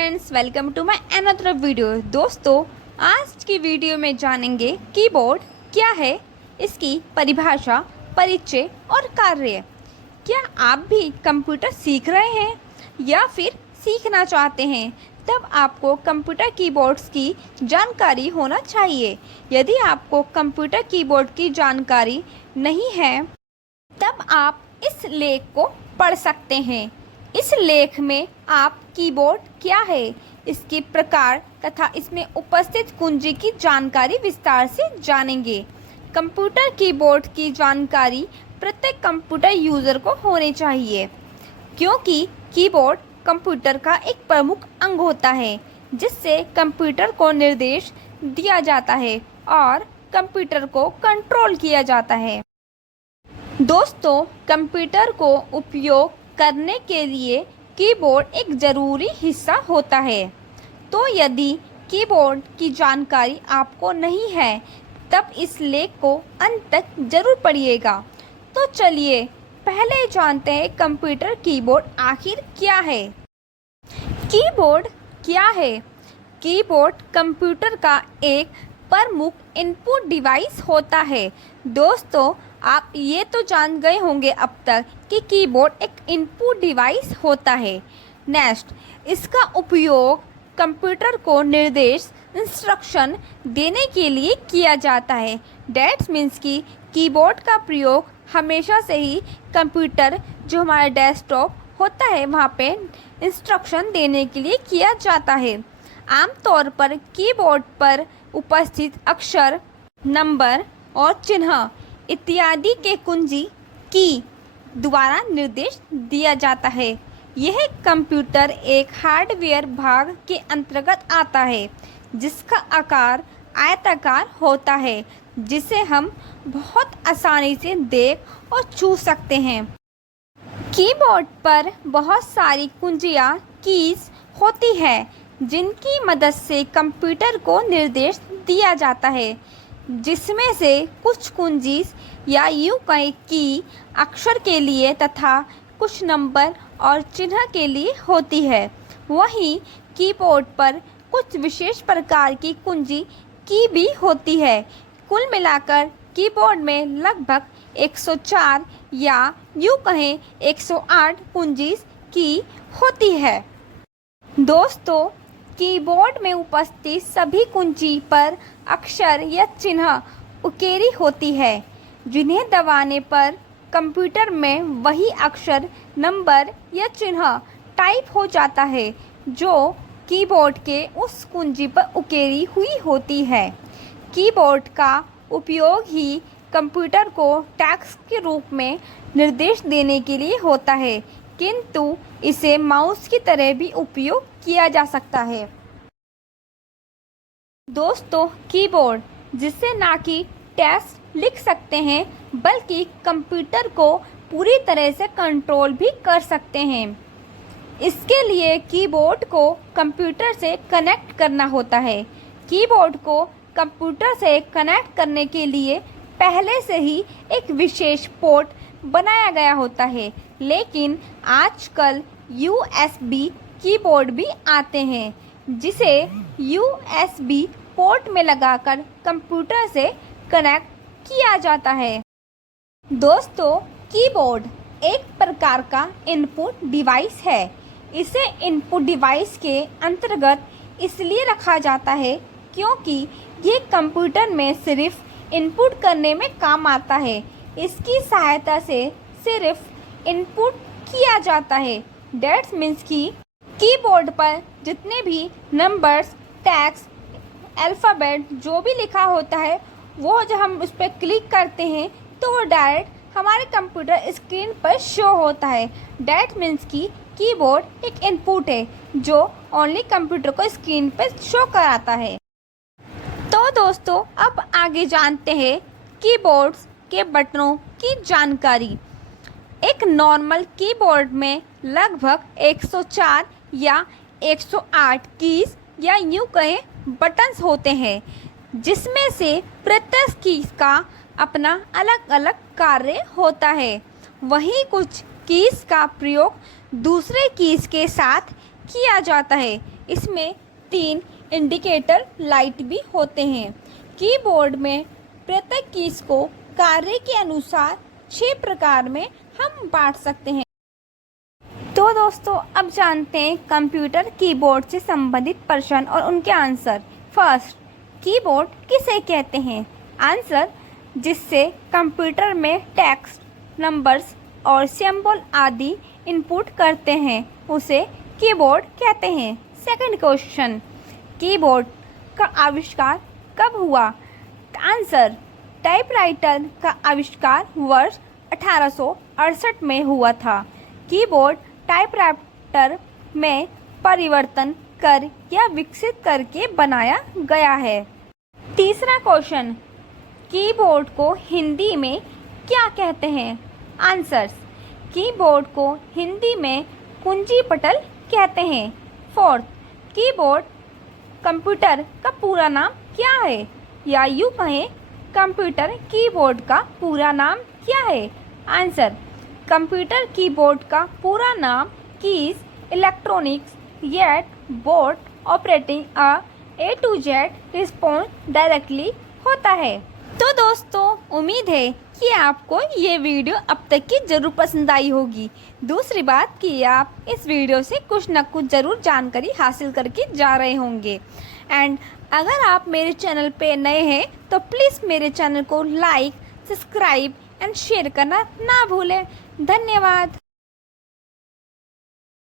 Friends, welcome to my another video. दोस्तों, आज की वीडियो में जानेंगे कीबोर्ड क्या है, इसकी परिभाषा, परिचय और कार्य। क्या आप भी कंप्यूटर सीख रहे हैं या फिर सीखना चाहते हैं? तब आपको कंप्यूटर कीबोर्ड्स की जानकारी होना चाहिए। यदि आपको कंप्यूटर कीबोर्ड की जानकारी नहीं है तब आप इस लेख को पढ़ सकते हैं। इस लेख में आप कीबोर्ड क्या है, इसके प्रकार तथा इसमें उपस्थित कुंजी की जानकारी विस्तार से जानेंगे। कंप्यूटर कीबोर्ड की जानकारी प्रत्येक कंप्यूटर यूज़र को होनी चाहिए, क्योंकि कीबोर्ड कंप्यूटर का एक प्रमुख अंग होता है जिससे कंप्यूटर को निर्देश दिया जाता है और कंप्यूटर को कंट्रोल किया जाता है। दोस्तों, कंप्यूटर को उपयोग करने के लिए कीबोर्ड एक ज़रूरी हिस्सा होता है। तो यदि कीबोर्ड की जानकारी आपको नहीं है तब इस लेख को अंत तक ज़रूर पढ़िएगा। तो चलिए पहले जानते हैं कंप्यूटर कीबोर्ड आखिर क्या है। कीबोर्ड क्या है? कीबोर्ड कंप्यूटर का एक प्रमुख इनपुट डिवाइस होता है। दोस्तों, आप ये तो जान गए होंगे अब तक कि कीबोर्ड एक इनपुट डिवाइस होता है। नेक्स्ट, इसका उपयोग कंप्यूटर को निर्देश, इंस्ट्रक्शन देने के लिए किया जाता है। डैट्स मीन्स कि कीबोर्ड का प्रयोग हमेशा से ही कंप्यूटर जो हमारा डेस्कटॉप होता है वहाँ पे इंस्ट्रक्शन देने के लिए किया जाता है। आमतौर पर कीबोर्ड पर उपस्थित अक्षर, नंबर और चिन्ह इत्यादि के कुंजी की द्वारा निर्देश दिया जाता है। यह कंप्यूटर एक हार्डवेयर भाग के अंतर्गत आता है जिसका आकार आयताकार होता है, जिसे हम बहुत आसानी से देख और छू सकते हैं। कीबोर्ड पर बहुत सारी कुंजियाँ, कीज होती है जिनकी मदद से कंप्यूटर को निर्देश दिया जाता है, जिसमें से कुछ कुंजी या यूँ कहें कि अक्षर के लिए तथा कुछ नंबर और चिन्ह के लिए होती है। वहीं कीबोर्ड पर कुछ विशेष प्रकार की कुंजी की भी होती है। कुल मिलाकर कीबोर्ड में लगभग 104 या यूँ कहें 108 कुंजी की होती है। दोस्तों, कीबोर्ड में उपस्थित सभी कुंजी पर अक्षर या चिन्ह उकेरी होती है, जिन्हें दबाने पर कंप्यूटर में वही अक्षर, नंबर या चिन्ह टाइप हो जाता है जो कीबोर्ड के उस कुंजी पर उकेरी हुई होती है। कीबोर्ड का उपयोग ही कंप्यूटर को टेक्स्ट के रूप में निर्देश देने के लिए होता है, किंतु इसे माउस की तरह भी उपयोग किया जा सकता है। दोस्तों, कीबोर्ड जिससे ना कि टेक्स्ट लिख सकते हैं बल्कि कंप्यूटर को पूरी तरह से कंट्रोल भी कर सकते हैं। इसके लिए कीबोर्ड को कंप्यूटर से कनेक्ट करना होता है। कीबोर्ड को कंप्यूटर से कनेक्ट करने के लिए पहले से ही एक विशेष पोर्ट बनाया गया होता है, लेकिन आजकल USB कीबोर्ड भी आते हैं जिसे USB पोर्ट में लगाकर कंप्यूटर से कनेक्ट किया जाता है। दोस्तों, कीबोर्ड एक प्रकार का इनपुट डिवाइस है। इसे इनपुट डिवाइस के अंतर्गत इसलिए रखा जाता है क्योंकि ये कंप्यूटर में सिर्फ इनपुट करने में काम आता है। इसकी सहायता से सिर्फ इनपुट किया जाता है। डैट्स मीन्स कि कीबोर्ड पर जितने भी नंबर्स, टेक्स्ट, अल्फ़ाबेट जो भी लिखा होता है वो जब हम उस पर क्लिक करते हैं तो वो डायरेक्ट हमारे कंप्यूटर स्क्रीन पर शो होता है। डैट मीन्स कि कीबोर्ड एक इनपुट है जो ओनली कंप्यूटर को स्क्रीन पर शो कराता है। तो दोस्तों, अब आगे जानते हैं कीबोर्ड्स के बटनों की जानकारी। एक नॉर्मल कीबोर्ड में लगभग 104 या 108 कीज या यूँ कहें बटन्स होते हैं, जिसमें से प्रत्येक कीज का अपना अलग अलग कार्य होता है। वहीं कुछ कीज का प्रयोग दूसरे कीज के साथ किया जाता है। इसमें 3 इंडिकेटर लाइट भी होते हैं। कीबोर्ड में प्रत्येक कीज को कार्य के अनुसार 6 प्रकार में हम बांट सकते हैं। तो दोस्तों अब जानते हैं कंप्यूटर कीबोर्ड से संबंधित प्रश्न और उनके आंसर। फर्स्ट, कीबोर्ड किसे कहते हैं? आंसर, जिससे कंप्यूटर में टेक्स्ट, नंबर्स और सिंबल आदि इनपुट करते हैं उसे कीबोर्ड कहते हैं। सेकंड क्वेश्चन, कीबोर्ड का आविष्कार कब हुआ? आंसर, टाइपराइटर का आविष्कार वर्ष 1868 में हुआ था। कीबोर्ड टाइपराइटर में परिवर्तन कर या विकसित करके बनाया गया है। तीसरा क्वेश्चन, कीबोर्ड को हिंदी में क्या कहते हैं? आंसर्स, कीबोर्ड को हिंदी में कुंजी पटल कहते हैं। फोर्थ, कीबोर्ड कंप्यूटर का पूरा नाम क्या है? या यूँ कहें, कंप्यूटर कीबोर्ड का पूरा नाम क्या है? आंसर, कंप्यूटर कीबोर्ड का पूरा नाम keys electronics yet board operating A to Z response directly होता है। तो दोस्तों उम्मीद है कि आपको ये वीडियो अब तक की ज़रूर पसंद आई होगी। दूसरी बात कि आप इस वीडियो से कुछ न कुछ ज़रूर जानकारी हासिल करके जा रहे होंगे। एंड अगर आप मेरे चैनल पे नए हैं तो प्लीज़ मेरे चैनल को लाइक, सब्सक्राइब एंड शेयर करना ना भूलें। धन्यवाद।